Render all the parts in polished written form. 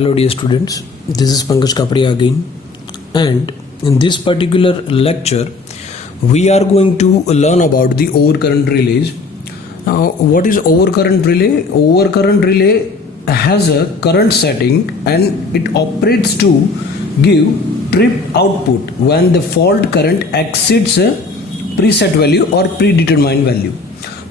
Hello dear students, this is Pankaj Kapadia again, and in this particular lecture we are going to learn about the overcurrent relays. Now what is overcurrent relay? Overcurrent relay has a current setting and it operates to give trip output when the fault current exceeds a preset value or predetermined value.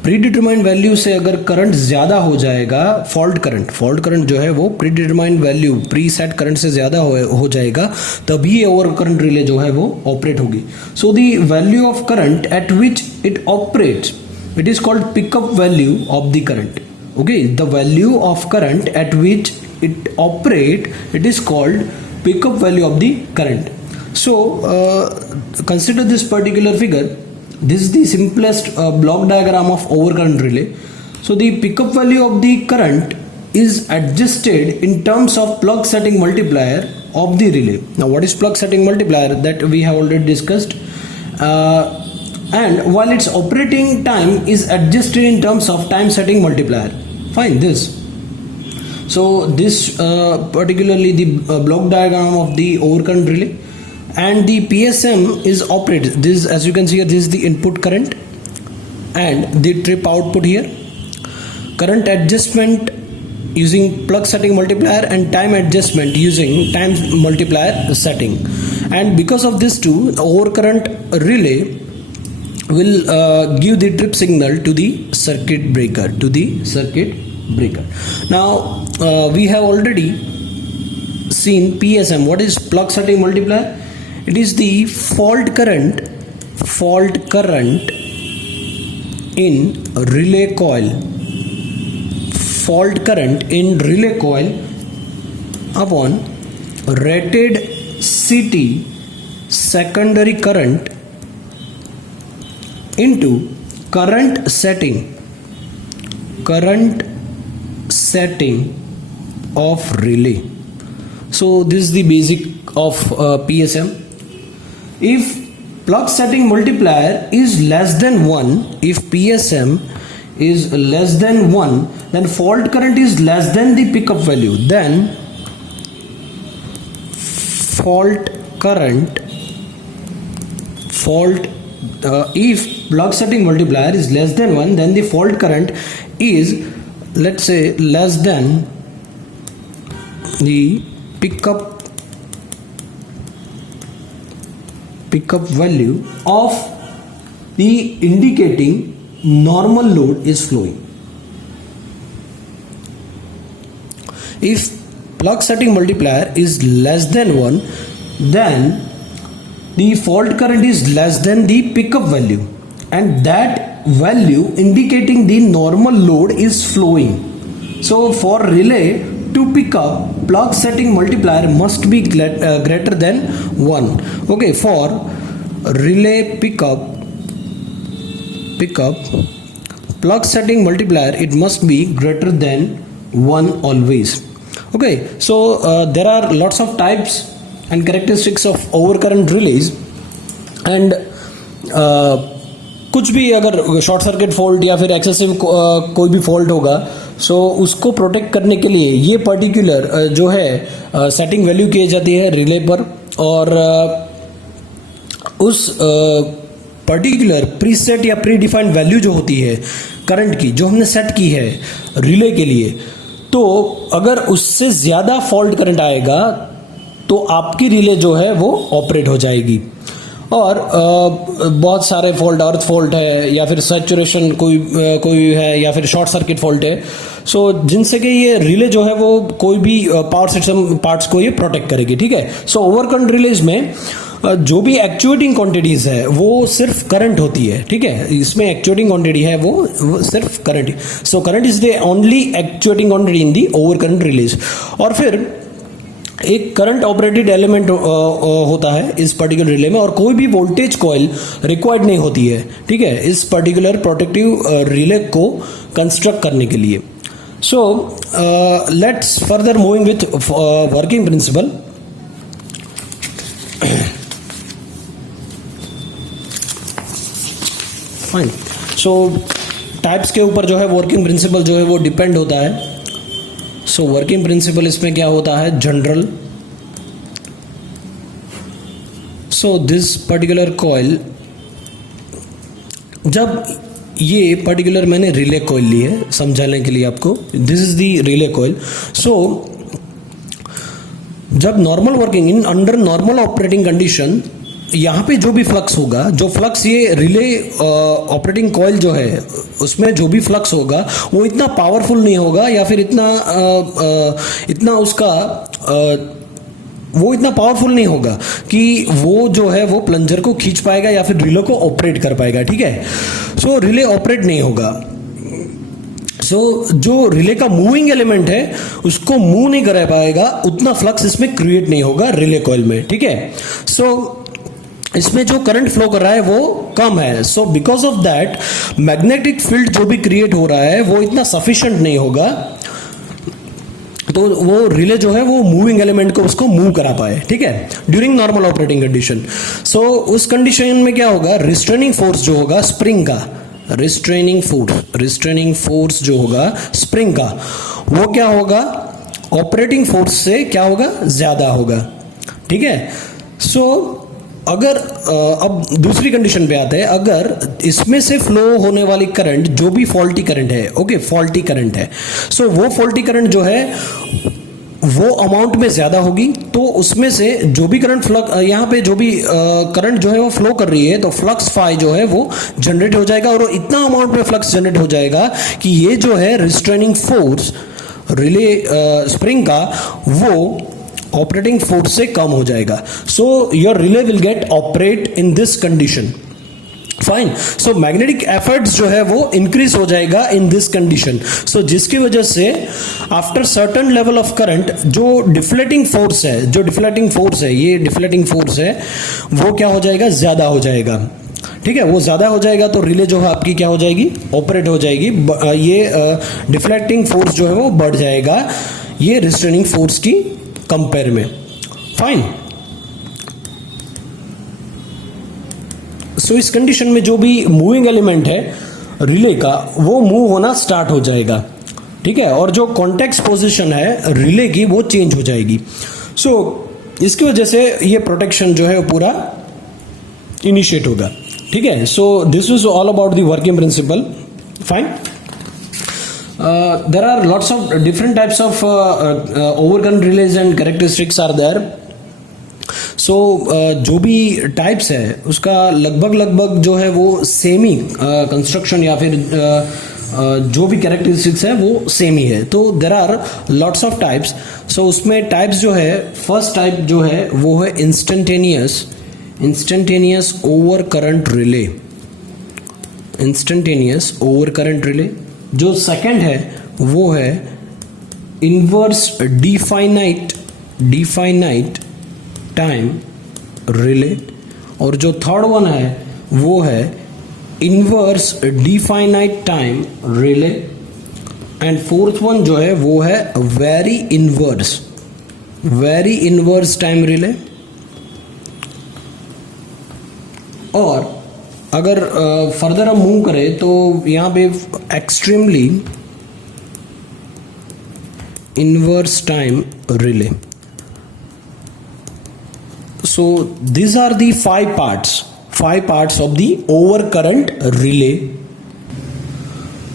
Predetermined value से अगर करंट ज़्यादा हो जाएगा, fault current जो है वो predetermined value pre set current से ज़्यादा हो जाएगा, तभी ये ओवर करंट रिले जो है वो ऑपरेट होगी. So the value of current eight which it operates, it is called pickup value of the current. Okay, the value of current eight which it operate, it is called pickup value of the current. So consider this particular figure. This is the simplest block diagram of overcurrent relay. So the pickup value of the current is adjusted in terms of plug setting multiplier of the relay. Now what is plug setting multiplier? That we have already discussed. And while its operating time is adjusted in terms of time setting multiplier. Fine, this. So this particularly the block diagram of the overcurrent relay. And the PSM is operated. This, as you can see here, this is the input current and the trip output here. Current adjustment using plug setting multiplier and time adjustment using time multiplier setting. And because of this two, overcurrent relay will give the trip signal to the circuit breaker. Now we have already seen PSM. What is plug setting multiplier? It is the fault current in relay coil. Fault current in relay coil upon rated CT secondary current into current setting of relay. So this is the basic of PSM. If plug setting multiplier is less than 1, if PSM is less than 1, then fault current is less than the pickup value. Then if plug setting multiplier is less than 1, then the fault current is, let's say, less than the pickup value of the indicating normal load is flowing. If plug setting multiplier is less than 1, then the fault current is less than the pickup value, and that value indicating the normal load is flowing. So for relay to pick up, plug setting multiplier must be greater than 1. Okay, for relay pickup plug setting multiplier, it must be greater than 1 always. Okay, so there are lots of types and characteristics of overcurrent relays, and कुछ भी अगर short circuit fault या फिर एक्सेसिव कोई भी फॉल्ट होगा, सो उसको प्रोटेक्ट करने के लिए ये पर्टिकुलर जो है सेटिंग वैल्यू की जाती है रिले पर, और उस पर्टिकुलर प्रीसेट या प्री डिफाइंड वैल्यू जो होती है करंट की, जो हमने सेट की है रिले के लिए, तो अगर उससे ज़्यादा फॉल्ट करंट आएगा तो आपकी रिले जो है वो ऑपरेट हो जाएगी. और बहुत सारे फॉल्ट, अर्थ फॉल्ट है या फिर सैचुरेशन कोई है या फिर शॉर्ट सर्किट फॉल्ट है, सो जिनसे कि ये रिले जो है वो कोई भी पावर सिस्टम पार्ट्स को ये प्रोटेक्ट करेगी. ठीक है, सो ओवरकरंट रिलेज में जो भी एक्चुएटिंग क्वांटिटीज है वो सिर्फ करंट होती है. ठीक है, इसमें एक्चुएटिंग क्वांटिटी है वो सिर्फ current. So current is the only actuating quantity in the overcurrent release. और फिर एक करंट ऑपरेटेड एलिमेंट होता है इस पर्टिकुलर रिले में, और कोई भी वोल्टेज कॉइल रिक्वायर्ड नहीं होती है. ठीक है, इस पर्टिकुलर प्रोटेक्टिव रिले को कंस्ट्रक्ट करने के लिए. So let's further moving with working principle. Fine. सो टाइप्स के ऊपर जो है वर्किंग प्रिंसिपल जो है वो डिपेंड होता है. सो वर्किंग प्रिंसिपल इसमें क्या होता है, general. So this particular coil, जब ये पर्टिकुलर मैंने रिले कॉइल ली है समझाने के लिए आपको, this is the relay coil. So जब normal working in under normal operating condition, यहाँ पे जो भी फ्लक्स होगा, जो फ्लक्स ये रिले ऑपरेटिंग कॉइल जो है उसमें जो भी फ्लक्स होगा वो इतना पावरफुल नहीं होगा, या फिर इतना उसका वो इतना पावरफुल नहीं होगा कि वो जो है वो प्लंजर को खींच पाएगा या फिर रिले को ऑपरेट कर पाएगा. ठीक है, सो रिले ऑपरेट नहीं होगा. सो जो रिले का मूविंग एलिमेंट है उसको मूव नहीं कर पाएगा, उतना फ्लक्स इसमें क्रिएट नहीं होगा रिले कॉइल में. ठीक है, सो इसमें जो करंट फ्लो कर रहा है वो कम है. So because of that magnetic field जो भी क्रिएट हो रहा है वो इतना सफिशिएंट नहीं होगा, तो वो रिले जो है वो मूविंग एलिमेंट को उसको मूव करा पाए. ठीक है, ड्यूरिंग नॉर्मल ऑपरेटिंग कंडीशन. सो उस कंडीशन में क्या होगा, रिस्ट्रेनिंग फोर्स जो होगा स्प्रिंग का, रिस्ट्रेनिंग फोर्स जो होगा स्प्रिंग का, वो क्या होगा, ऑपरेटिंग फोर्स से क्या होगा, ज्यादा होगा. ठीक है, सो अगर अब दूसरी कंडीशन पे आते हैं, अगर इसमें से फ्लो होने वाली करंट जो भी फॉल्टी करंट है, ओके फॉल्टी करंट है, सो वो फॉल्टी करंट जो है वो अमाउंट में ज्यादा होगी, तो उसमें से जो भी करंट यहाँ पे जो भी करंट जो है वो फ्लो कर रही है, तो फ्लक्स फाई जो है वो जनरेट हो जाएगा, और इतना अमाउंट में फ्लक्स जनरेट हो जाएगा कि ये जो है रिस्ट्रेनिंग फोर्स रिले स्प्रिंग का वो ऑपरेटिंग फोर्स से कम हो जाएगा. So your relay will get operate in this condition. Fine. So magnetic efforts जो है वो इंक्रीज हो जाएगा इन दिस कंडीशन. सो जिसकी वजह से after certain level of current जो डिफ्लेटिंग फोर्स है, ये डिफ्लेटिंग फोर्स है वो क्या हो जाएगा, ज्यादा हो जाएगा. ठीक है, वो ज्यादा हो जाएगा तो रिले जो है आपकी क्या हो जाएगी, ऑपरेट हो जाएगी. ये डिफ्लेक्टिंग फोर्स जो है वो बढ़ जाएगा ये रिस्ट्रेनिंग फोर्स की कंपेयर में. फाइन. सो इस कंडीशन में जो भी मूविंग एलिमेंट है रिले का वो मूव होना स्टार्ट हो जाएगा. ठीक है, और जो कॉन्टेक्स्ट पोजीशन है रिले की वो चेंज हो जाएगी. सो इसकी वजह से ये प्रोटेक्शन जो है वो पूरा इनिशिएट होगा. ठीक है, so this is all about the working principle. Fine. There are lots of different types of overcurrent relays and characteristics are there. So जो भी टाइप्स है उसका लगभग जो है वो सेम ही कंस्ट्रक्शन या फिर जो भी कैरेक्टरिस्टिक्स है वो सेम ही है. तो there are lots of types. So उसमें टाइप्स जो है, फर्स्ट टाइप जो है वो है instantaneous over current relay. Instantaneous over current relay. जो सेकंड है वो है इनवर्स डिफाइनाइट टाइम रिले, और जो थर्ड वन है वो है inverse definite time relay, and fourth one जो है वो है वेरी इनवर्स टाइम रिले. और अगर फर्दर हम मूव करें तो यहाँ पे extremely inverse time relay. So these are the five parts of the overcurrent relay.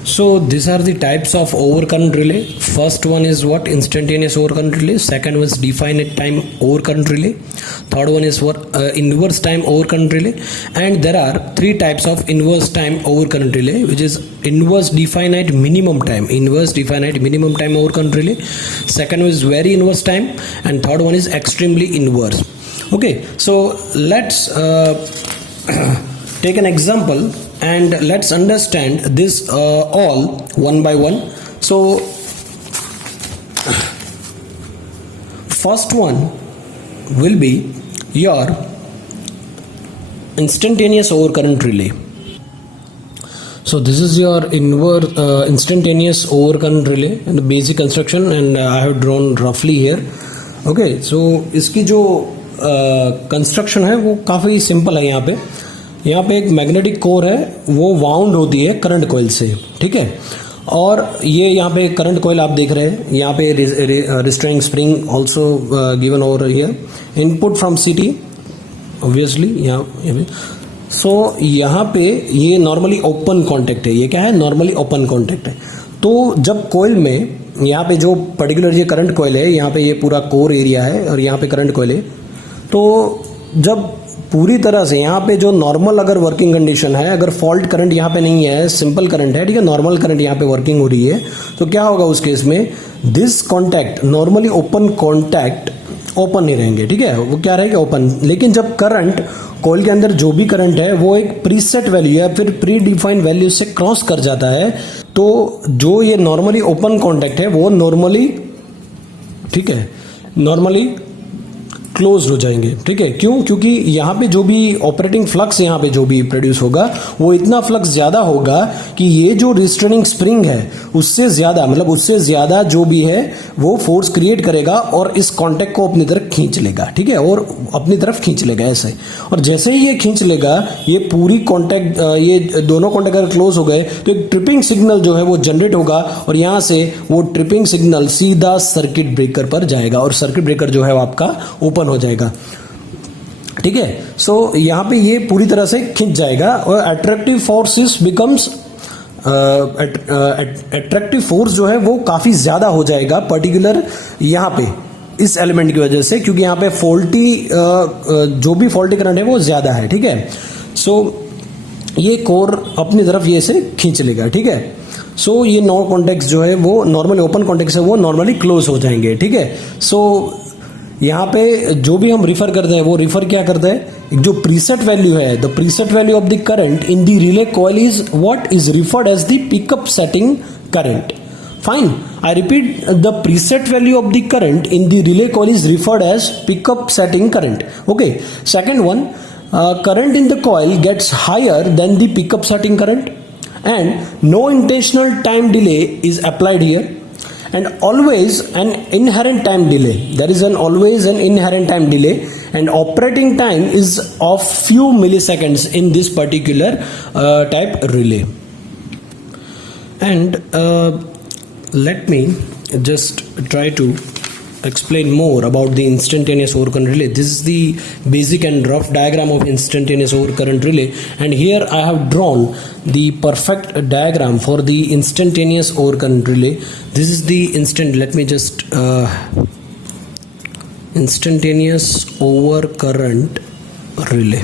So these are the types of overcurrent relay. First one is what? Instantaneous overcurrent relay. Second one is definite time overcurrent relay. Third one is what? Inverse time overcurrent relay. And there are three types of inverse time overcurrent relay, which is inverse definite minimum time overcurrent relay. Second one is very inverse time, and third one is extremely inverse. Okay, so let's take an example and let's understand this all one by one. So first one will be your instantaneous overcurrent relay. So this is your instantaneous overcurrent relay and the basic construction, and I have drawn roughly here. Okay, so इसकी जो कंस्ट्रक्शन है वो काफ़ी सिंपल है. यहाँ पे एक magnetic core है, वो वाउंड होती है करंट कॉइल से. ठीक है, और ये यहाँ पे करंट कॉइल आप देख रहे हैं, यहाँ पे restraining spring also given over here, input from सीटी ऑब्वियसली यहाँ सो यहाँ पे ये नॉर्मली ओपन कॉन्टैक्ट है, ये क्या है, नॉर्मली ओपन कॉन्टैक्ट है। तो जब कॉइल में यहाँ पे जो पर्टिकुलर ये करंट कॉइल है, यहाँ पे ये पूरा कोर एरिया है और यहाँ पे करंट कॉइल है, तो जब पूरी तरह से यहाँ पे जो नॉर्मल अगर वर्किंग कंडीशन है, अगर फॉल्ट करंट यहाँ पे नहीं है, सिंपल करंट है, ठीक है, नॉर्मल करंट यहाँ पे वर्किंग हो रही है, तो क्या होगा उस केस में, this contact normally open contact open नहीं रहेंगे, ठीक है, वो क्या रहेगा, ओपन। लेकिन जब करंट कॉइल के अंदर जो भी करंट है वो एक प्रीसेट वैल्यू या फिर प्री डिफाइंड वैल्यू से क्रॉस कर जाता है, तो जो ये नॉर्मली ओपन कॉन्टैक्ट है वो नॉर्मली, ठीक है, नॉर्मली क्लोज हो जाएंगे, ठीक है। क्यों? क्योंकि यहाँ पे जो भी ऑपरेटिंग फ्लक्स यहाँ पे जो भी प्रोड्यूस होगा वो इतना फ्लक्स ज़्यादा होगा कि ये जो रिस्ट्रेनिंग स्प्रिंग है उससे ज़्यादा, मतलब उससे ज़्यादा जो भी है वो फोर्स क्रिएट करेगा और इस कॉन्टैक्ट को अपनी तरफ खींच लेगा, ठीक है, और अपनी तरफ खींच लेगा ऐसे। और जैसे ही ये खींच लेगा, ये पूरी कॉन्टैक्ट, ये दोनों कॉन्टैक्ट अगर क्लोज हो गए तो एक ट्रिपिंग सिग्नल जो है वो जनरेट होगा और यहाँ से वो ट्रिपिंग सिग्नल सीधा सर्किट ब्रेकर पर जाएगा और सर्किट ब्रेकर जो है वो आपका ओपन हो जाएगा, ठीक है। सो यहां पे ये पूरी तरह से खींच जाएगा और attractive forces becomes, attractive force जो है वो काफी ज्यादा हो जाएगा पर्टिकुलर यहां पे इस एलिमेंट की वजह से, क्योंकि यहां पे फॉल्टी जो भी फॉल्टी करंट है वो ज्यादा है, ठीक है। सो ये कोर अपनी तरफ ये से खींच लेगा, ठीक है। सो ये नॉन कॉन्टैक्ट्स जो है वो नॉर्मली ओपन कॉन्टैक्ट्स है वो नॉर्मली क्लोज हो जाएंगे, ठीक है। सो यहाँ पे जो भी हम रिफर करते हैं वो रिफर क्या करता है, जो प्रीसेट वैल्यू है, the preset value of the current in the relay coil is what is referred as the pickup setting current. Fine, I repeat, the preset value of the current in the relay coil is referred as pickup setting current. Okay, second one, current in the coil gets higher than the pickup setting current and no intentional time delay is applied here, and always an inherent time delay, there is always an inherent time delay, and operating time is of few milliseconds in this particular type relay. And let me just try to explain more about the instantaneous overcurrent relay. This is the basic and rough diagram of instantaneous overcurrent relay, and here I have drawn the perfect diagram for the instantaneous overcurrent relay. This is the let me just instantaneous overcurrent relay.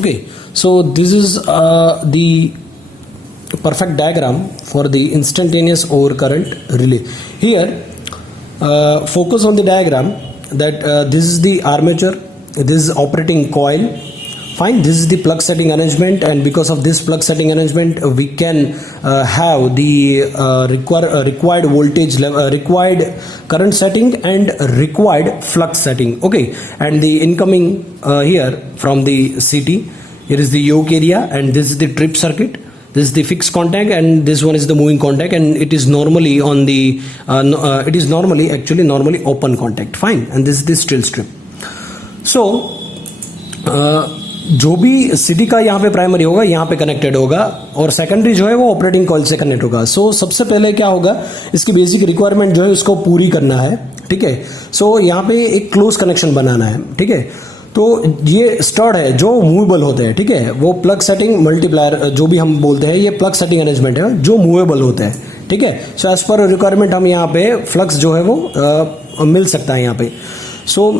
Okay, so this is the perfect diagram for the instantaneous overcurrent relay. Here focus on the diagram that this is the armature, this is operating coil, fine, this is the plug setting arrangement, and because of this plug setting arrangement we can have the required voltage level, required current setting and required flux setting. Okay, and the incoming here from the CT, here is the yoke area, and this is the trip circuit. This is the fixed contact and this one is the moving contact, and it is normally on the it is normally open contact, fine, and this is the still strip. So जो भी CT का यहाँ पे प्राइमरी होगा यहाँ पे कनेक्टेड होगा और सेकेंडरी जो है वो ऑपरेटिंग कॉइल से कनेक्ट होगा। सो सबसे पहले क्या होगा, इसकी बेसिक रिक्वायरमेंट जो है उसको पूरी करना है, ठीक है। सो यहाँ पे एक क्लोज कनेक्शन बनाना है, ठीक है। तो ये स्टड है जो मूवेबल होते हैं, ठीक है, वो प्लग सेटिंग मल्टीप्लायर जो भी हम बोलते हैं, ये प्लग सेटिंग अरेंजमेंट है जो मूवेबल होते हैं, ठीक है। सो एज पर रिक्वायरमेंट हम यहाँ पे फ्लक्स जो है वो मिल सकता है यहाँ पे। सो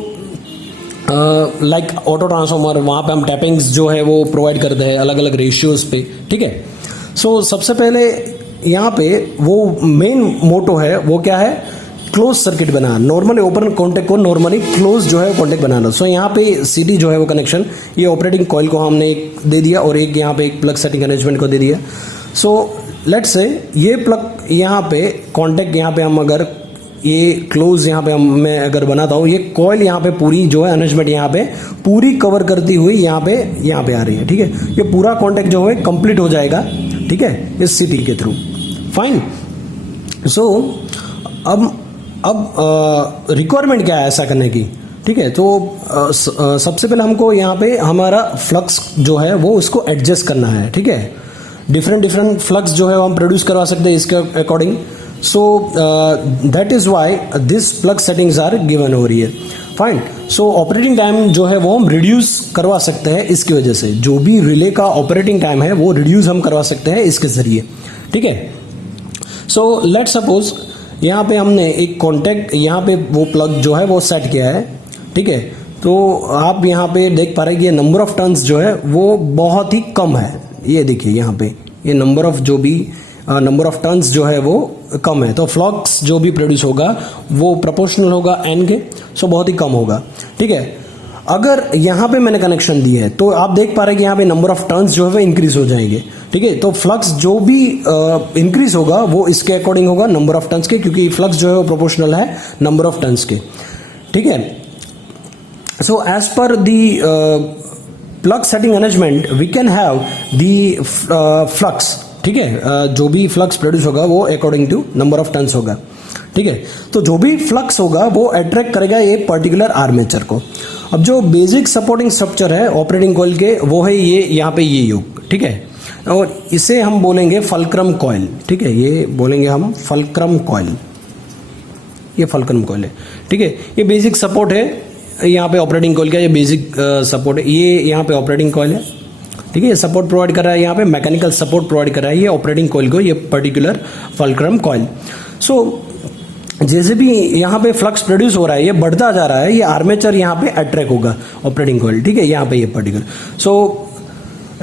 लाइक ऑटो ट्रांसफार्मर, वहाँ पे हम टैपिंग्स जो है वो प्रोवाइड करते हैं अलग अलग रेशियोज पे, ठीक है। सो सबसे पहले यहाँ पे वो मेन मोटो है वो क्या है, क्लोज सर्किट बनाना। नॉर्मली ओपन कॉन्टैक्ट को नॉर्मली क्लोज जो है कॉन्टैक्ट बनाना। सो यहाँ पे सीडी जो है वो कनेक्शन ये ऑपरेटिंग कॉइल को हमने एक दे दिया और एक यहाँ पे एक प्लग सेटिंग अरेंजमेंट को दे दिया। सो लेट्स से ये प्लग यहाँ पे कॉन्टैक्ट यहाँ पे हम अगर ये क्लोज यहाँ पे मैं अगर बनाता हूँ, ये कॉइल यहाँ पे पूरी जो है अरेंजमेंट यहाँ पे पूरी कवर करती हुई यहाँ पे आ रही है, ठीक है। ये पूरा कॉन्टैक्ट जो है कंप्लीट हो जाएगा, ठीक है, इस सीटी के थ्रू, फाइन। सो अब रिक्वायरमेंट क्या है ऐसा करने की, ठीक है। तो सबसे पहले हमको यहाँ पे हमारा फ्लक्स जो है वो उसको एडजस्ट करना है, ठीक है। डिफरेंट डिफरेंट फ्लक्स जो है वो हम प्रोड्यूस करवा सकते हैं इसके according. So that is why this flux settings are given over here. Fine. So operating time जो है वो हम रिड्यूस करवा सकते हैं इसकी वजह से. जो भी रिले का ऑपरेटिंग टाइम है वो रिड्यूस हम करवा सकते हैं इसके जरिए. ठीक है. सो लेट सपोज यहाँ पे हमने एक कॉन्टैक्ट यहाँ पे वो प्लग जो है वो सेट किया है. ठीक है. तो आप यहाँ पे देख पा रहे हैं कि ये नंबर ऑफ टर्न्स जो है वो बहुत ही कम है. ये देखिए यहाँ पे ये नंबर ऑफ टर्न्स जो है वो कम है. तो फ्लक्स जो भी प्रोड्यूस होगा वो प्रोपोर्शनल होगा एन के. सो बहुत ही कम होगा. ठीक है. अगर यहाँ पे मैंने कनेक्शन दिया है तो आप देख पा रहे हैं कि यहाँ पे नंबर ऑफ टर्न्स जो है वो इंक्रीज हो जाएंगे. ठीक है. तो फ्लक्स जो भी इंक्रीज होगा वो इसके अकॉर्डिंग होगा नंबर ऑफ टर्न्स के, क्योंकि फ्लक्स जो है वो प्रोपोर्शनल है नंबर ऑफ टर्न्स के. ठीक है. So as per the plug setting arrangement we can have the flux. ठीक है. जो भी फ्लक्स प्रोड्यूस होगा वो according to number of turns होगा. ठीक है. तो जो भी फ्लक्स होगा वो अट्रैक्ट करेगा ये पर्टिकुलर आर्मेचर को. अब जो बेसिक सपोर्टिंग स्ट्रक्चर है ऑपरेटिंग कॉइल के वो है ये यहाँ पे ये योग. ठीक है. और इसे हम बोलेंगे फल्क्रम कॉइल. ठीक है. ये बोलेंगे हम फल्क्रम कॉइल. ये फल्क्रम कॉइल है. ठीक है. ये बेसिक सपोर्ट है यहाँ पे ऑपरेटिंग कॉइल का. ये बेसिक सपोर्ट है. ये यहाँ पे ऑपरेटिंग कॉइल है. ठीक है. ये सपोर्ट प्रोवाइड कर रहा है, यहाँ पे मैकेनिकल सपोर्ट प्रोवाइड कर रहा है ये ऑपरेटिंग कॉइल को, ये पर्टिकुलर फल्क्रम कॉइल. सो जैसे भी यहाँ पे फ्लक्स प्रोड्यूस हो रहा है ये बढ़ता जा रहा है, ये आर्मेचर यहाँ पे अट्रैक्ट होगा ऑपरेटिंग कॉइल. ठीक है. यहाँ पे ये particular. So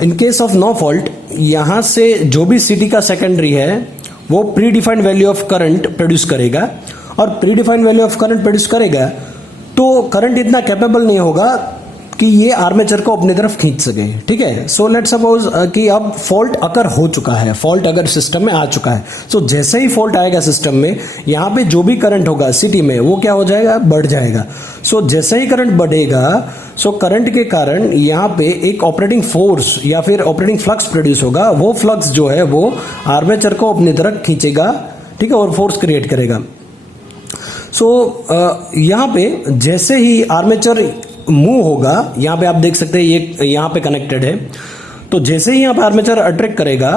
in case of no fault यहाँ से जो भी सिटी का सेकेंडरी है वो predefined value of current produce करेगा. और predefined value of current produce करेगा तो करंट इतना कैपेबल नहीं होगा कि ये आर्मेचर को अपनी तरफ खींच सके. ठीक है. सो लेट सपोज कि अब फॉल्ट अगर हो चुका है, फॉल्ट अगर सिस्टम में आ चुका है. सो जैसे ही फॉल्ट आएगा सिस्टम में यहाँ पे जो भी करंट होगा सिटी में वो क्या हो जाएगा, बढ़ जाएगा. सो जैसे ही करंट बढ़ेगा सो करंट के कारण यहाँ पे एक ऑपरेटिंग फोर्स या फिर ऑपरेटिंग फ्लक्स प्रोड्यूस होगा. वो फ्लक्स जो है वो आर्मेचर को अपनी तरफ खींचेगा. ठीक है. और फोर्स क्रिएट करेगा. सो यहाँ पे जैसे ही आर्मेचर मूव होगा, यहाँ पे आप देख सकते हैं ये यहाँ पे कनेक्टेड है. तो जैसे ही यहाँ पे आर्मेचर अट्रैक्ट करेगा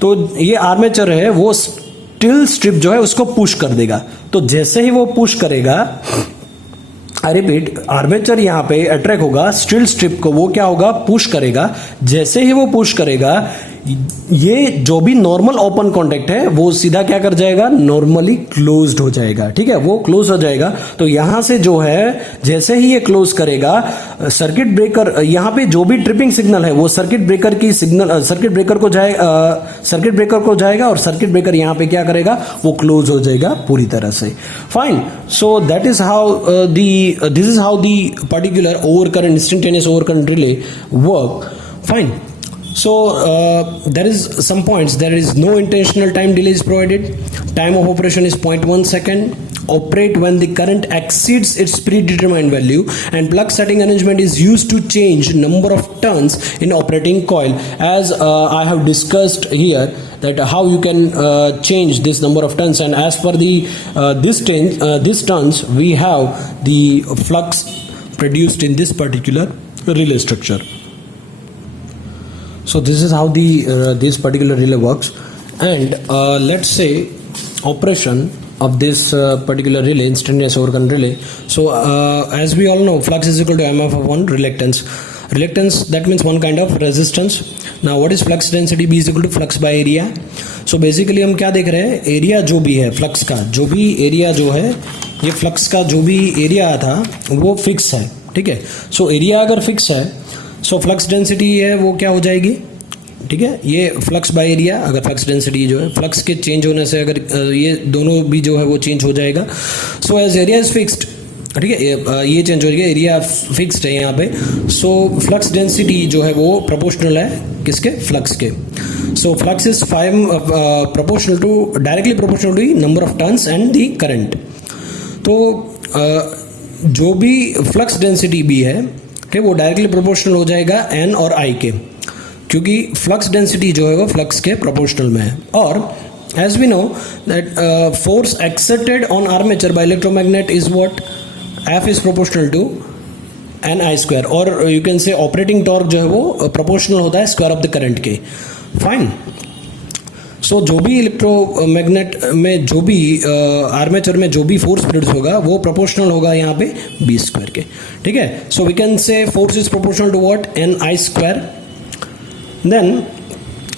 तो ये आर्मेचर है वो स्टील स्ट्रिप जो है उसको पुश कर देगा. तो जैसे ही वो पुश करेगा, आई रिपीट, आर्मेचर यहाँ पे अट्रैक्ट होगा, स्टील स्ट्रिप को वो क्या होगा, पुश करेगा. जैसे ही वो पुश करेगा ये जो भी नॉर्मल ओपन कॉन्टैक्ट है वो सीधा क्या कर जाएगा, नॉर्मली क्लोज्ड हो जाएगा. ठीक है. वो क्लोज हो जाएगा. तो यहां से जो है जैसे ही ये क्लोज करेगा सर्किट ब्रेकर, यहाँ पे जो भी ट्रिपिंग सिग्नल है वो सर्किट ब्रेकर को जाएगा और सर्किट ब्रेकर यहाँ पे क्या करेगा, वो क्लोज हो जाएगा पूरी तरह से. फाइन. सो that is how this is how the particular over current, instantaneous over current relay work. Fine. So there is some points. There is no intentional time delay is provided. Time of operation is 0.1 second. Operate when the current exceeds its predetermined value, and plug setting arrangement is used to change number of turns in operating coil. As I have discussed here that how you can change this number of turns, and as per the this turns we have the flux produced in this particular relay structure. So this is how the this particular relay works. And let's say operation of this particular relay, instantaneous overcurrent relay. So as we all know, flux is equal to MF of 1 reluctance. Reluctance, that means one kind of resistance. Now what is flux density? B is equal to flux by area. So basically हम क्या देख रहे हैं, एरिया जो भी है फ्लक्स का, जो भी एरिया जो है, ये फ्लक्स का जो भी एरिया था वो फिक्स है. ठीक है. सो एरिया अगर फिक्स है सो फ्लक्स डेंसिटी है वो क्या हो जाएगी. ठीक है. ये फ्लक्स बाय एरिया, अगर फ्लक्स डेंसिटी जो है फ्लक्स के चेंज होने से अगर ये दोनों भी जो है वो चेंज हो जाएगा. So as area is fixed, ठीक है, ये चेंज हो जाएगा, एरिया फिक्स्ड है यहाँ पे. सो फ्लक्स डेंसिटी जो है वो प्रोपोर्शनल है किसके, फ्लक्स के. So flux is proportional to, directly proportional to number of turns and the current. तो जो भी फ्लक्स डेंसिटी भी है ठीक, वो डायरेक्टली प्रोपोर्शनल हो जाएगा एन और आई के, क्योंकि फ्लक्स डेंसिटी जो है वो फ्लक्स के प्रोपोर्शनल में है. और as we know that force exerted on armature by electromagnet is what, F is proportional to N I square, और you can say operating torque जो है वो प्रोपोर्शनल होता है स्क्वायर ऑफ द करंट के. फाइन. सो जो भी इलेक्ट्रोमैग्नेट में जो भी आर्मेचर में जो भी फोर्स प्रोड्यूस होगा वो प्रोपोर्शनल होगा यहाँ पे बी स्क्वायर के, ठीक है. So we can say force is proportional to what, N I square. Then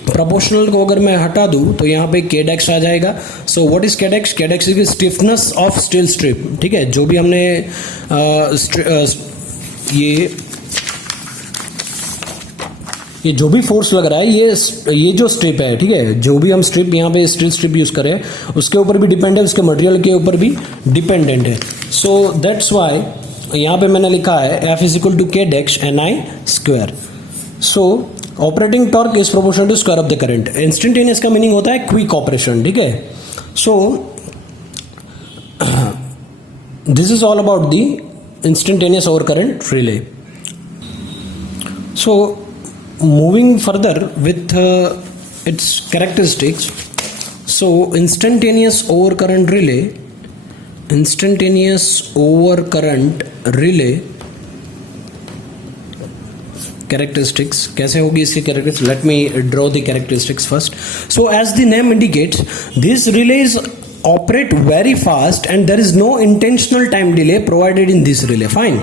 proportional को अगर मैं हटा दूं तो यहाँ पे के डेक्स आ जाएगा. So what is K dx? K dx is stiffness of steel strip, ठीक है. जो भी हमने ये जो भी फोर्स लग रहा है ये जो स्ट्रिप है, ठीक है, जो भी हम स्ट्रिप यहाँ पे स्टील स्ट्रिप यूज करें उसके ऊपर भी डिपेंड है, उसके मटेरियल के ऊपर भी डिपेंडेंट है. सो दैट्स वाई यहाँ पे मैंने लिखा है F is equal to K dx N I square. So operating torque is proportional to square of the current. Instantaneous का मीनिंग होता है क्विक ऑपरेशन, ठीक है. So this is all about the instantaneous over current relay. सो moving further with its characteristics. So instantaneous overcurrent relay characteristics कैसे होगी इसकी characteristics? Let me draw the characteristics first. So as the name indicates, these relays operate very fast and there is no intentional time delay provided in this relay. Fine.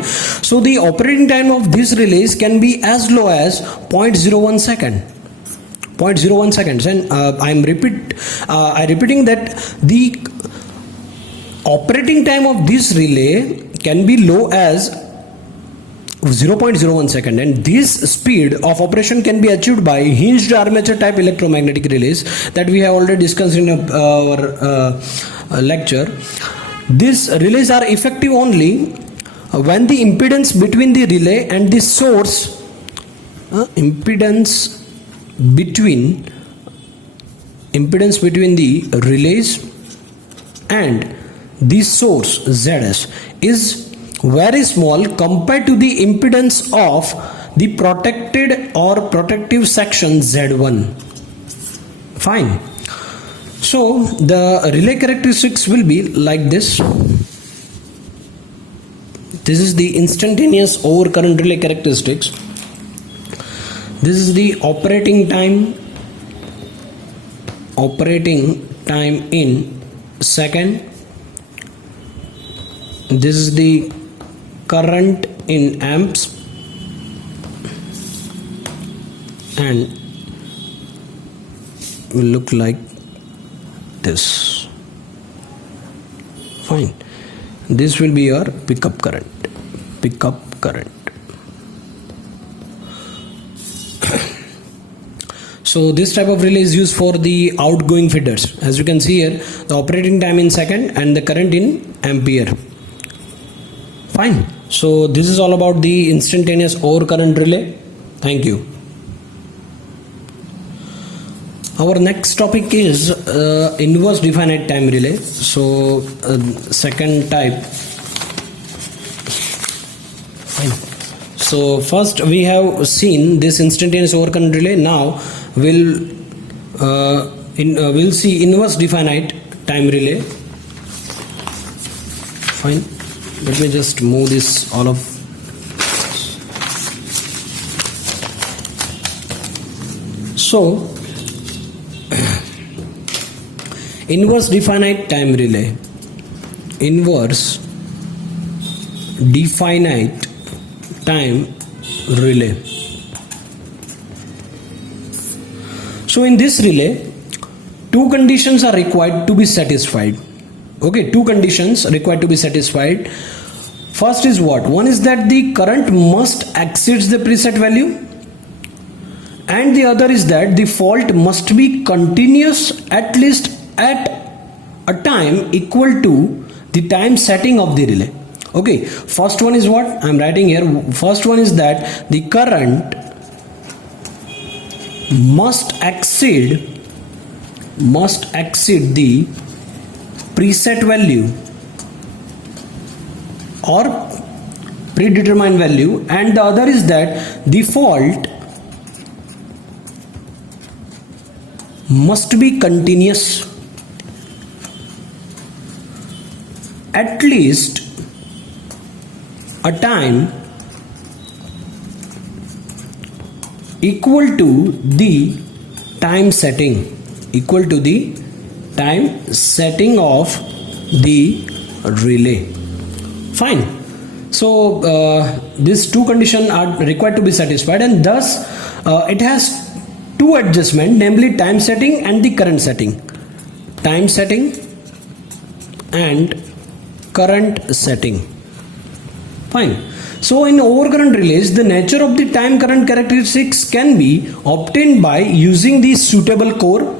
So the operating time of these relays can be as low as 0.01 second. 0.01 seconds. And I'm repeating that the operating time of this relay can be low as 0.01 second, and this speed of operation can be achieved by hinged armature type electromagnetic relays that we have already discussed in our lecture. These relays are effective only when the impedance between the relay and the source impedance between the relays and the source ZS is very small compared to the impedance of the protected or protective section Z1. Fine. So the relay characteristics will be like this. This is the instantaneous overcurrent relay characteristics. This is the operating time in second. This is the current in amps, and will look like this. Fine. This will be your pickup current. So this type of relay is used for the outgoing feeders. As you can see here, the operating time in second and the current in ampere. Fine. So this is all about the instantaneous overcurrent relay. Thank you. Our next topic is inverse definite time relay. So second type. Fine. So first we have seen this instantaneous overcurrent relay. Now we'll see inverse definite time relay. Fine. Let me just move this all of. So inverse definite time relay. Inverse definite time relay. So in this relay, two conditions are required to be satisfied. Okay, two conditions required to be satisfied. First is what? One is that the current must exceed the preset value, and the other is that the fault must be continuous at least at a time equal to the time setting of the relay. Okay, first one is what I'm writing here. First one is that the current must exceed the preset value or predetermined value, and the other is that the fault must be continuous at least a time equal to the time setting. equal to the time setting of the relay. Fine. So these two conditions are required to be satisfied, and thus it has two adjustments, namely time setting and the current setting. Time setting and current setting. Fine. So in overcurrent relays, the nature of the time current characteristics can be obtained by using the suitable core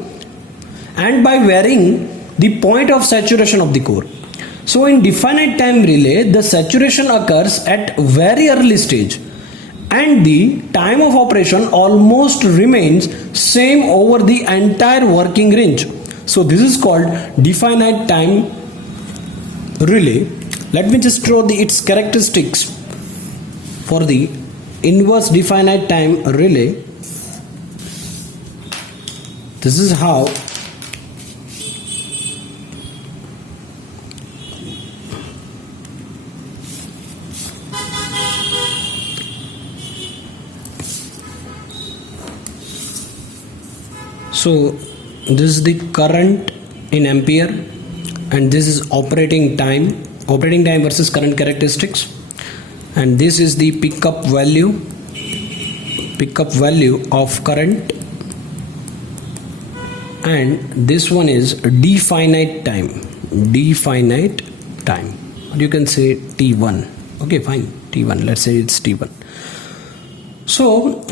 and by varying the point of saturation of the core. So in definite time relay, the saturation occurs at very early stage and the time of operation almost remains same over the entire working range. So this is called definite time relay. Let me just draw its characteristics for the inverse definite time relay. This is how so this is the current in ampere and this is operating time versus current characteristics, and this is the pickup value of current, and this one is definite time, or you can say T1. Okay, fine, T1, let's say it's T1. So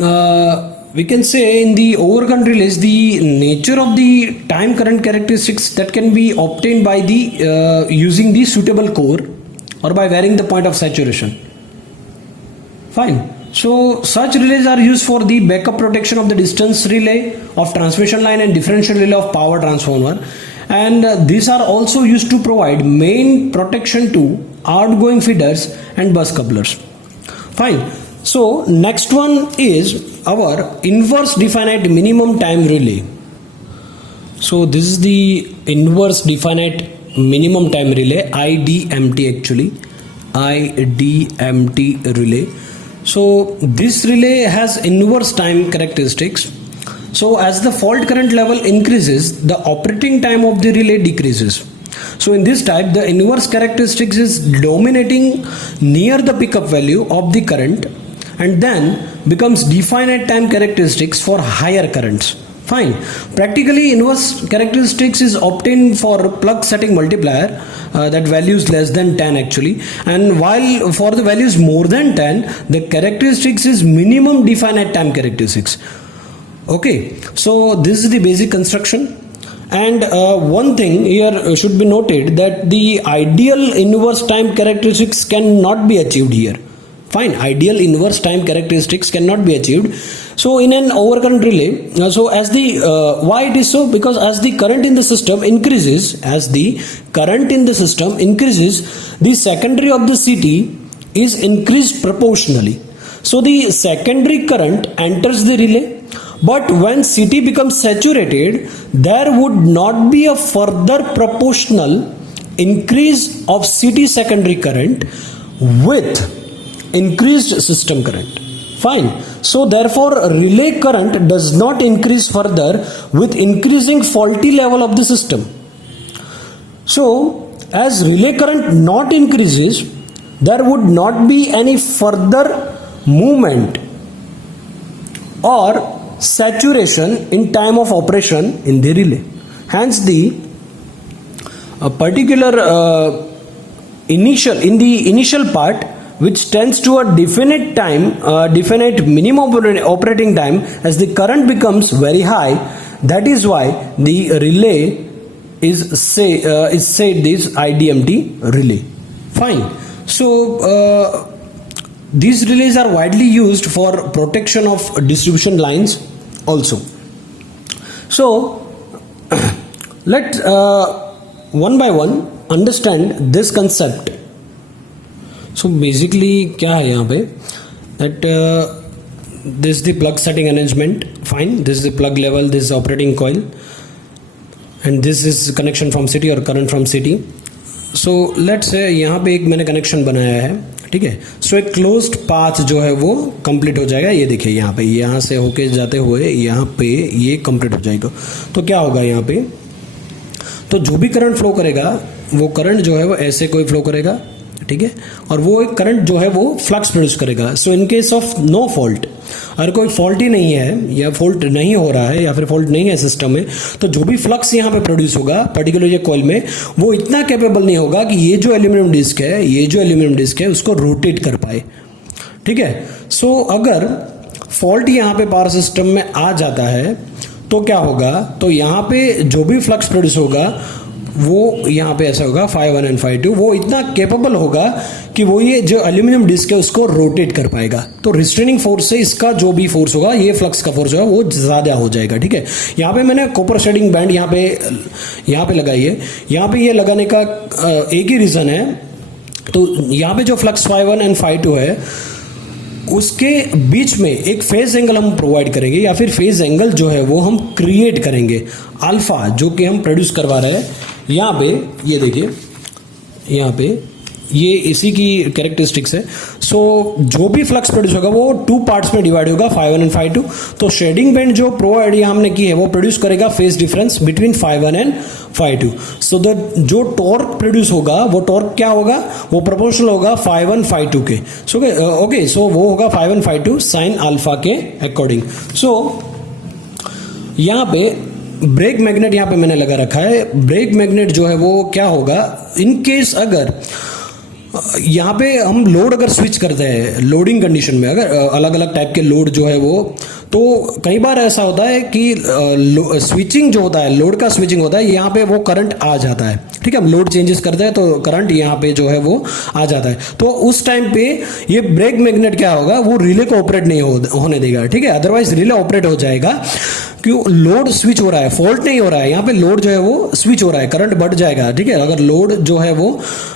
we can say in the overcurrent relays, the nature of the time current characteristics that can be obtained by the using the suitable core or by varying the point of saturation. Fine. So such relays are used for the backup protection of the distance relay of transmission line and differential relay of power transformer, and these are also used to provide main protection to outgoing feeders and bus couplers. Fine. So next one is our inverse definite minimum time relay. So this is the inverse definite minimum time relay, IDMT actually, IDMT relay. So this relay has inverse time characteristics. So as the fault current level increases, the operating time of the relay decreases. So in this type, the inverse characteristics is dominating near the pickup value of the current and then becomes definite time characteristics for higher currents. Fine. Practically inverse characteristics is obtained for plug setting multiplier that values less than 10 actually, and while for the values more than 10 the characteristics is minimum definite time characteristics. Okay, so this is the basic construction. And one thing here should be noted that the ideal inverse time characteristics cannot be achieved here. Fine, ideal inverse time characteristics cannot be achieved. So in an overcurrent relay, so as the why it is so? Because as the current in the system increases, the secondary of the CT is increased proportionally. So the secondary current enters the relay, but when CT becomes saturated, there would not be a further proportional increase of CT secondary current with increased system current. Fine. So therefore relay current does not increase further with increasing faulty level of the system. So as relay current not increases, there would not be any further movement or saturation in time of operation in the relay. Hence the particular initial part, which tends to a definite minimum operating time, as the current becomes very high. That is why the relay is said this IDMT relay. Fine. So these relays are widely used for protection of distribution lines also. So let's one by one understand this concept. So basically क्या है यहाँ पे, that this is the plug setting arrangement. Fine, this is the plug level, this is operating coil, and this is connection from CT or current from CT. So let's say यहाँ पे एक मैंने कनेक्शन बनाया है, ठीक है। सो एक क्लोज्ड पाथ जो है वो कंप्लीट हो जाएगा। ये देखिए यहाँ पे, यहाँ से होके जाते हुए यहाँ पे ये कंप्लीट हो जाएगा। तो क्या होगा यहाँ पे, तो जो भी करंट फ्लो करेगा वो करंट जो है वो ऐसे कोई फ्लो करेगा, ठीक है, और वो एक करंट जो है वो फ्लक्स प्रोड्यूस करेगा। So in case of no fault, अगर कोई फॉल्ट ही नहीं है या फॉल्ट नहीं हो रहा है या फिर फॉल्ट नहीं है सिस्टम में, तो जो भी फ्लक्स यहाँ पे प्रोड्यूस होगा पर्टिकुलर ये कॉइल में, वो इतना कैपेबल नहीं होगा कि ये जो एल्यूमिनियम डिस्क है उसको रोटेट कर पाए, ठीक है। सो अगर फॉल्ट यहाँ पे पावर सिस्टम में आ जाता है तो क्या होगा, तो यहाँ पे जो भी फ्लक्स प्रोड्यूस होगा वो यहाँ पे ऐसा होगा φ1 एंड φ2, वो इतना कैपेबल होगा कि वो ये जो एल्यूमिनियम डिस्क है उसको रोटेट कर पाएगा। तो रिस्ट्रेनिंग फोर्स से इसका जो भी फोर्स होगा, ये फ्लक्स का फोर्स होगा वो ज़्यादा हो जाएगा, ठीक है। यहाँ पे मैंने कॉपर शेडिंग बैंड यहाँ पे लगाई है। यहाँ पे ये लगाने का एक ही रीज़न है, तो यहाँ पे जो फ्लक्स φ1 एंड φ2 है उसके बीच में एक फेज एंगल हम प्रोवाइड करेंगे, या फिर फेज एंगल जो है वो हम क्रिएट करेंगे अल्फा, जो कि हम प्रोड्यूस करवा रहे हैं। यहाँ पे ये देखिए, यहाँ पे ये इसी की कैरेक्टरिस्टिक्स है। सो जो भी फ्लक्स प्रोड्यूस होगा वो 2 पार्ट्स में डिवाइड होगा, φ1 एंड φ2। तो शेडिंग बैंड जो प्रोवाइड यहाँ हमने की है वो प्रोड्यूस करेगा फेज डिफरेंस बिटवीन φ1 एंड φ2। सो जो टॉर्क प्रोड्यूस होगा वो टॉर्क क्या होगा, वो प्रोपोर्शनल होगा φ1 φ2 के। सो ओके, सो वो होगा φ1 φ2 साइन अल्फा के अकॉर्डिंग। सो यहाँ पे ब्रेक मैग्नेट यहाँ पे मैंने लगा रखा है। ब्रेक मैग्नेट जो है वो क्या होगा, इन केस अगर यहाँ पे हम लोड अगर स्विच करते हैं, लोडिंग कंडीशन में अगर अलग अलग टाइप के लोड जो है वो, तो कई बार ऐसा होता है कि स्विचिंग जो होता है, लोड का स्विचिंग होता है, यहाँ पे वो करंट आ जाता है, ठीक है। हम लोड चेंजेस करते हैं तो करंट यहाँ पे जो है वो आ जाता है। तो उस टाइम पे ये ब्रेक मैग्नेट क्या होगा, वो रिले को ऑपरेट नहीं होने देगा, ठीक है। अदरवाइज रिले ऑपरेट हो जाएगा, क्यों, लोड स्विच हो रहा है, फॉल्ट नहीं हो रहा है, यहाँ पे लोड जो है वो स्विच हो रहा है, करंट बढ़ जाएगा, ठीक है। अगर लोड जो है वो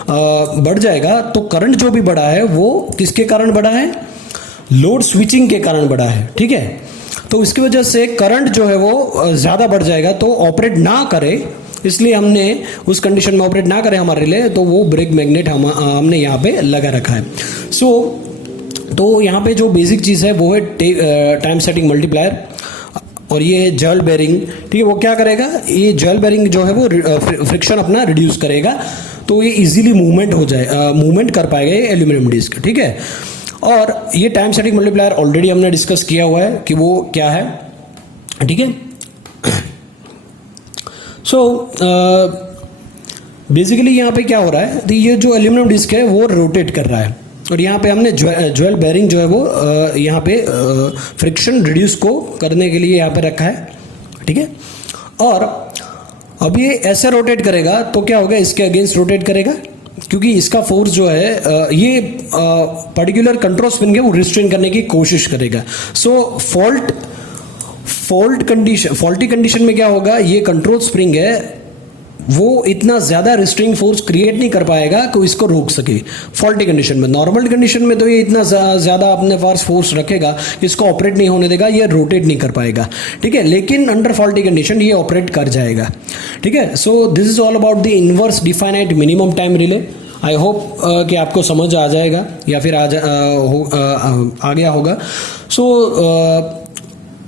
बढ़ जाएगा तो करंट जो भी बढ़ा है वो किसके कारण बढ़ा है, लोड स्विचिंग के कारण बढ़ा है, ठीक है। तो इसकी वजह से करंट जो है वो ज़्यादा बढ़ जाएगा, तो ऑपरेट ना करे, इसलिए हमने उस कंडीशन में ऑपरेट ना करे हमारे रिले, तो वो ब्रेक मैग्नेट हमने यहाँ पे लगा रखा है। तो यहाँ पे जो बेसिक चीज़ है वो है टाइम सेटिंग मल्टीप्लायर, और ये जेल बेरिंग, ठीक है। वो क्या करेगा, ये जेल बेरिंग जो है वो फ्रिक्शन अपना रिड्यूस करेगा, तो ये इजीली मूवमेंट कर पाएगा ये एल्यूमिनियम डिस्क, ठीक है। और ये टाइम सेटिंग मल्टीप्लायर ऑलरेडी हमने डिस्कस किया हुआ है कि वो क्या है, ठीक है। सो बेसिकली यहाँ पे क्या हो रहा है, तो ये जो एल्यूमिनियम डिस्क है वो रोटेट कर रहा है, और यहाँ पे हमने ज्वेल बेरिंग जो है वो यहाँ पे फ्रिक्शन रिड्यूस को करने के लिए यहाँ पे रखा है, ठीक है। और अब ये ऐसे रोटेट करेगा तो क्या होगा, इसके अगेंस्ट रोटेट करेगा, क्योंकि इसका फोर्स जो है ये पर्टिकुलर कंट्रोल स्प्रिंग है वो रिस्ट्रेन करने की कोशिश करेगा। सो फॉल्टी कंडीशन में क्या होगा, ये कंट्रोल स्प्रिंग है वो इतना ज़्यादा रिस्ट्रेनिंग फोर्स क्रिएट नहीं कर पाएगा कि इसको रोक सके फॉल्टी कंडीशन में। नॉर्मल कंडीशन में तो ये इतना ज़्यादा अपने पास फोर्स रखेगा, इसको ऑपरेट नहीं होने देगा, ये रोटेट नहीं कर पाएगा, ठीक है। लेकिन अंडर फॉल्टी कंडीशन ये ऑपरेट कर जाएगा, ठीक है। So this is all about the inverse definite minimum time relay. I hope कि आपको समझ आ जाएगा या फिर आ गया होगा। सो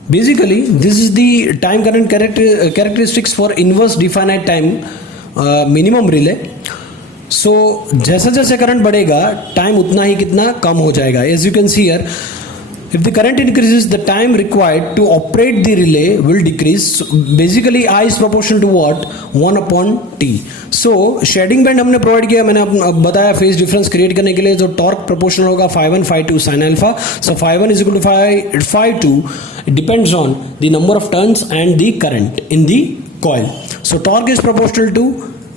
basically this is the time current characteristics for inverse definite time minimum relay. So जैसा जैसे करंट बढ़ेगा टाइम उतना ही कितना कम हो जाएगा। As you can see here, if the current increases, the time required to operate the relay will decrease. So basically I is proportional to what, 1 upon t. So shading band हमने provide किया, मैंने बताया phase difference create करने के लिए, जो torque proportional होगा φ1 φ2 sin alpha. So φ1 is equal to φ2, it depends on the number of turns and the current in the coil. So torque is proportional to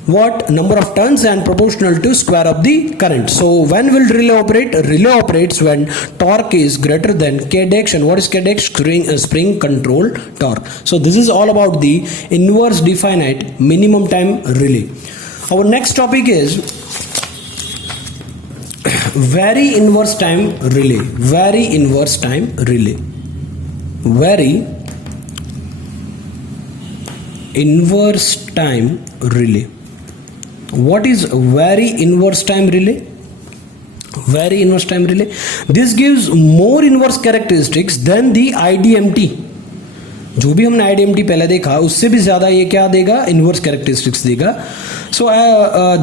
what, number of turns and proportional to square of the current. So when will relay operate? Relay operates when torque is greater than k dash. And what is k dash? Spring control torque. So this is all about the inverse definite minimum time relay. Our next topic is very inverse time relay. Very inverse time relay. Very inverse time relay. What is very inverse time relay? Very inverse time relay. This gives more inverse characteristics than the IDMT. जो भी हमने IDMT पहले देखा उससे भी ज़्यादा ये क्या देगा, इनवर्स कैरेक्टरिस्टिक्स देगा. So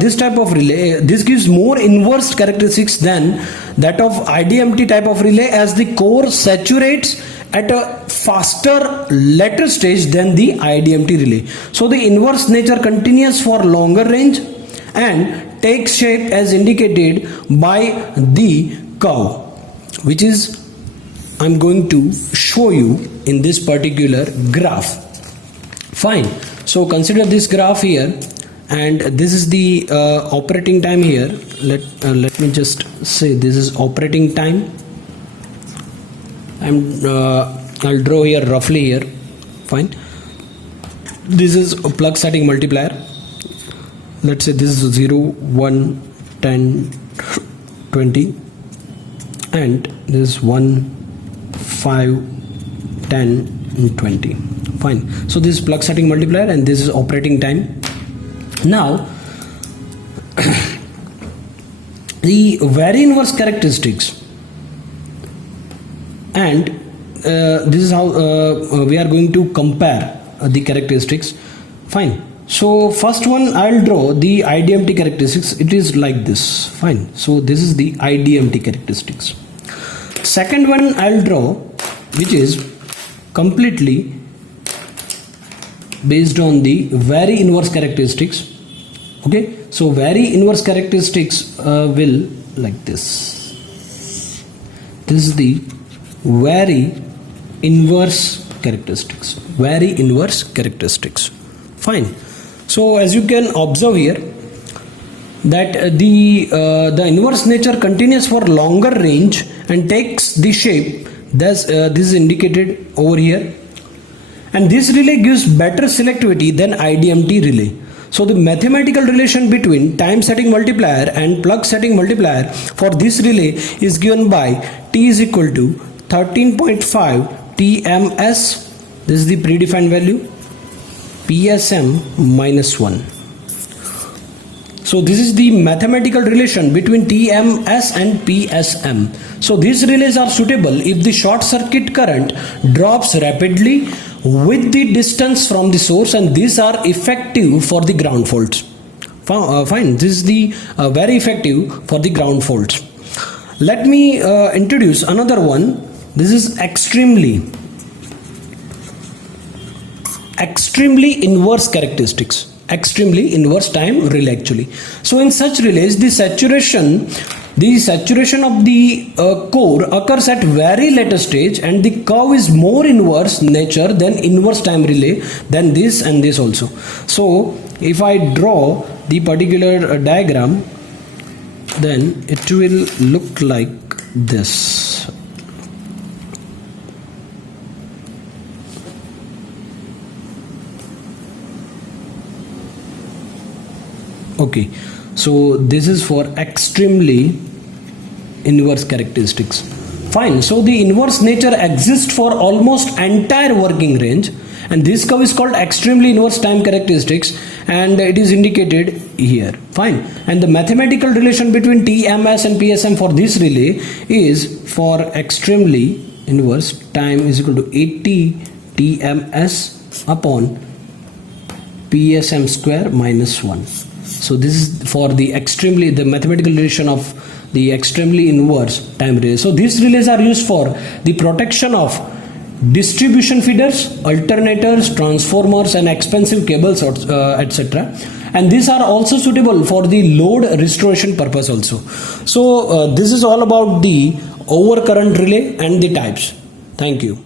this type of relay, this gives more inverse characteristics than that of IDMT type of relay, as the core saturates at a faster later stage than the IDMT relay. So the inverse nature continues for longer range and takes shape as indicated by the curve, which is I'm going to show you in this particular graph. Fine. So consider this graph here, and this is the operating time here. Let me just say this is operating time. I'll draw here roughly here. Fine. This is a plug setting multiplier. Let's say this is 0, 1, 10, 20, and this is 1, 5, 10, and 20. Fine. So this is plug setting multiplier and this is operating time. Now the very inverse characteristics, and this is how we are going to compare the characteristics. Fine. So first one, I'll draw the IDMT characteristics. It is like this. Fine. So this is the IDMT characteristics. Second one I'll draw, which is completely based on the very inverse characteristics. Okay, so very inverse characteristics will like this. This is the very inverse characteristics. Very inverse characteristics. Fine. So as you can observe here, that the inverse nature continues for longer range and takes the shape. Thus, this is indicated over here, and this relay gives better selectivity than IDMT relay. So the mathematical relation between time setting multiplier and plug setting multiplier for this relay is given by T is equal to 13.5 TMS, this is the predefined value, PSM minus 1. So this is the mathematical relation between TMS and PSM. So these relays are suitable if the short circuit current drops rapidly with the distance from the source, and these are effective for the ground faults. Fine. This is the very effective for the ground faults. Let me introduce another one. This is extremely inverse characteristics. Extremely inverse time relay actually. So in such relays, the saturation of the core occurs at very later stage, and the curve is more inverse nature than inverse time relay than this and this also. So if I draw the particular diagram, then it will look like this. Okay, so this is for extremely inverse characteristics. Fine. So the inverse nature exists for almost entire working range, and this curve is called extremely inverse time characteristics, and it is indicated here. Fine. And the mathematical relation between TMS and PSM for this relay is for extremely inverse time is equal to 80 TMS upon PSM square minus 1. So this is for the mathematical relation of the extremely inverse time relay. So these relays are used for the protection of distribution feeders, alternators, transformers, and expensive cables, etc. And these are also suitable for the load restoration purpose also. So this is all about the overcurrent relay and the types. Thank you.